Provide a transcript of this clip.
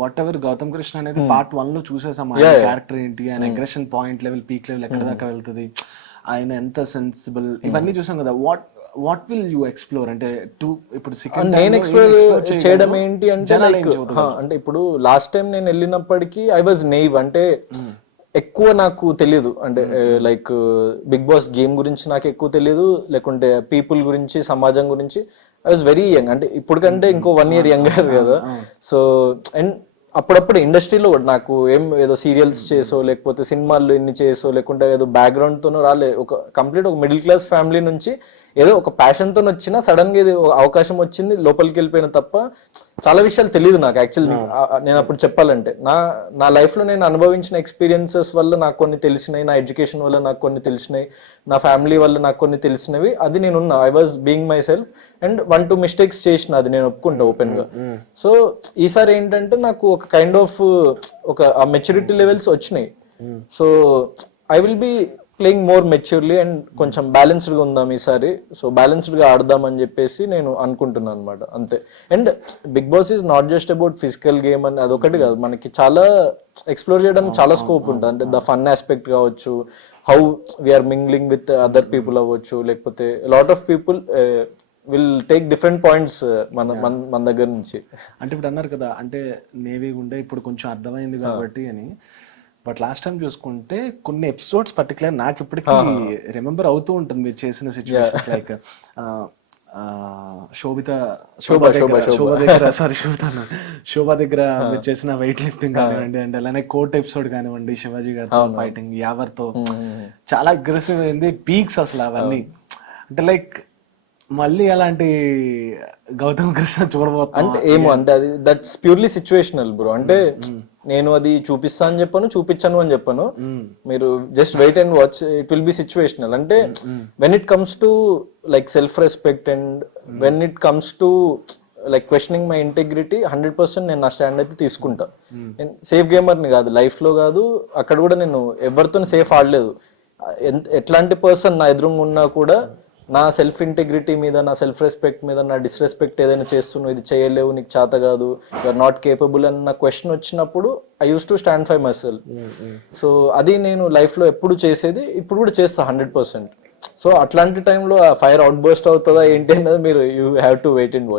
What ever Gautam Krishna అనేది part 1 లో చూసేసాం. ఆయన క్యారెక్టర్ ఏంటి, ఆయన aggression point level, peak level ఎక్కడ దాకా వెళ్తుంది, ఆయన ఎంత సెన్సిబుల్, ఇవన్నీ చూసాం కదా. వాట్ విల్ యూ ఎక్స్ప్లోర్ అంటే ఇప్పుడు నేను ఎక్స్ప్లోర్ చేయడం ఏంటి అంటే లైక్ అంటే ఇప్పుడు లాస్ట్ టైం నేను వెళ్ళినప్పటికీ ఐ వాజ్ నెయివ్, అంటే ఎక్కువ నాకు తెలియదు, అంటే లైక్ బిగ్ బాస్ గేమ్ గురించి నాకు ఎక్కువ తెలియదు, లేకుంటే పీపుల్ గురించి, సమాజం గురించి. ఐ వాజ్ వెరీ యంగ్, అంటే ఇప్పుడు కంటే ఇంకో 1 year యంగర్ కదా. సో అండ్ అప్పుడప్పుడు ఇండస్ట్రీలో నాకు ఏదో సీరియల్స్ చేసో, లేకపోతే సినిమాల్లో ఇన్ని చేసో, లేకుంటే ఏదో బ్యాక్గ్రౌండ్ తోనో రాలే. ఒక మిడిల్ క్లాస్ ఫ్యామిలీ నుంచి ఏదో ఒక ప్యాషన్ తో వచ్చినా సడన్ గా ఇది అవకాశం వచ్చింది, లోపలికి వెళ్ళిపోయిన తప్ప చాలా విషయాలు తెలియదు నాకు యాక్చువల్లీ. నేను అప్పుడు చెప్పాలంటే నా లైఫ్ లో నేను అనుభవించిన ఎక్స్పీరియన్సెస్ వల్ల నాకు కొన్ని తెలిసినాయి, నా ఎడ్యుకేషన్ వల్ల నాకు కొన్ని తెలిసినాయి, నా ఫ్యామిలీ వల్ల నాకు కొన్ని తెలిసినవి. అది నేను I was being my self and 1-2 mistakes చేసిన, అది నేను ఒప్పుకుంటా ఓపెన్ గా. సో ఈసారి ఏంటంటే నాకు ఒక కైండ్ ఆఫ్ ఒక మెచ్యూరిటీ లెవెల్స్ వచ్చినాయి. So I will be playing more maturely and కొంచెం బ్యాలెన్స్డ్ గా ఉందాం ఈసారి. సో బ్యాలెన్స్డ్ గా ఆడదాం అని చెప్పేసి నేను అనుకుంటున్నాను అనమాట, అంతే. And Bigg Boss is not just about physical game అని అదొకటి కాదు, మనకి చాలా ఎక్స్ప్లోర్ చేయడానికి చాలా స్కోప్ ఉంటుంది. అంటే ద ఫన్ ఆస్పెక్ట్ కావచ్చు, how we are mingling with other people అవ్వచ్చు, లేకపోతే lot of people will take different points మన దగ్గర నుంచి. అంటే ఇప్పుడు అన్నారు కదా, అంటే నేవీ ఉండే ఇప్పుడు కొంచెం అర్థమైంది కాబట్టి అని. బట్ లాస్ట్ టైం చూసుకుంటే కొన్ని ఎపిసోడ్స్ పర్టికులర్ నాకు ఇప్పటికీ రిమెంబర్ అవుతూ ఉంటుంది మీరు చేసిన సిచ్యువేషన్స్. లైక్ శోభ దగ్గర మీరు చేసిన వెయిట్ లిఫ్టింగ్ కానివ్వండి, అంటే అలానే కోర్ట్ ఎపిసోడ్ కానివ్వండి, శివాజీ గారితో ఫైటింగ్, యావర్తో చాలా అగ్రెసివ్ అయింది, పీక్స్ అసలు అవన్నీ. అంటే లైక్ మళ్ళీ అలాంటి గౌతమ్ కృష్ణ చూడబోతున్నా అంటే ఏమో, అంటే అది దట్స్ ప్యూర్లీ సిచ్యువేషనల్ బ్రో. అంటే నేను అది చూపిస్తా అని చెప్పాను, చూపించాను అని చెప్పాను. మీరు just wait and watch, it will be situational. అంటే when it comes to like self respect and when it comes to like questioning my integrity, 100% నేను నా స్టాండ్ అయితే తీసుకుంటా. నేను సేఫ్ గేమర్ని కాదు, లైఫ్ లో కాదు, అక్కడ కూడా నేను ఎవరితో సేఫ్ ఆడలేదు. ఎట్లాంటి పర్సన్ నా ఎదురుగా ఉన్నా కూడా నా సెల్ఫ్ ఇంటెగ్రిటీ మీద, నా సెల్ఫ్ రెస్పెక్ట్ మీద, నా డిస్రెస్పెక్ట్ ఏదైనా చేస్తున్నావు, ఇది చేయలేవు, నీకు చేత కాదు, యు ఆర్ నాట్ కేపబుల్ అన్న క్వశ్చన్ వచ్చినప్పుడు I use to stand for myself. So అది నేను లైఫ్ లో ఎప్పుడు చేసేది, ఇప్పుడు కూడా చేస్తా 100%. సో అట్లాంటి టైంలో ఆ ఫైర్ అవుట్ బర్స్ట్ అవుతుందా ఏంటి అన్నది మీరు you have to wait and watch.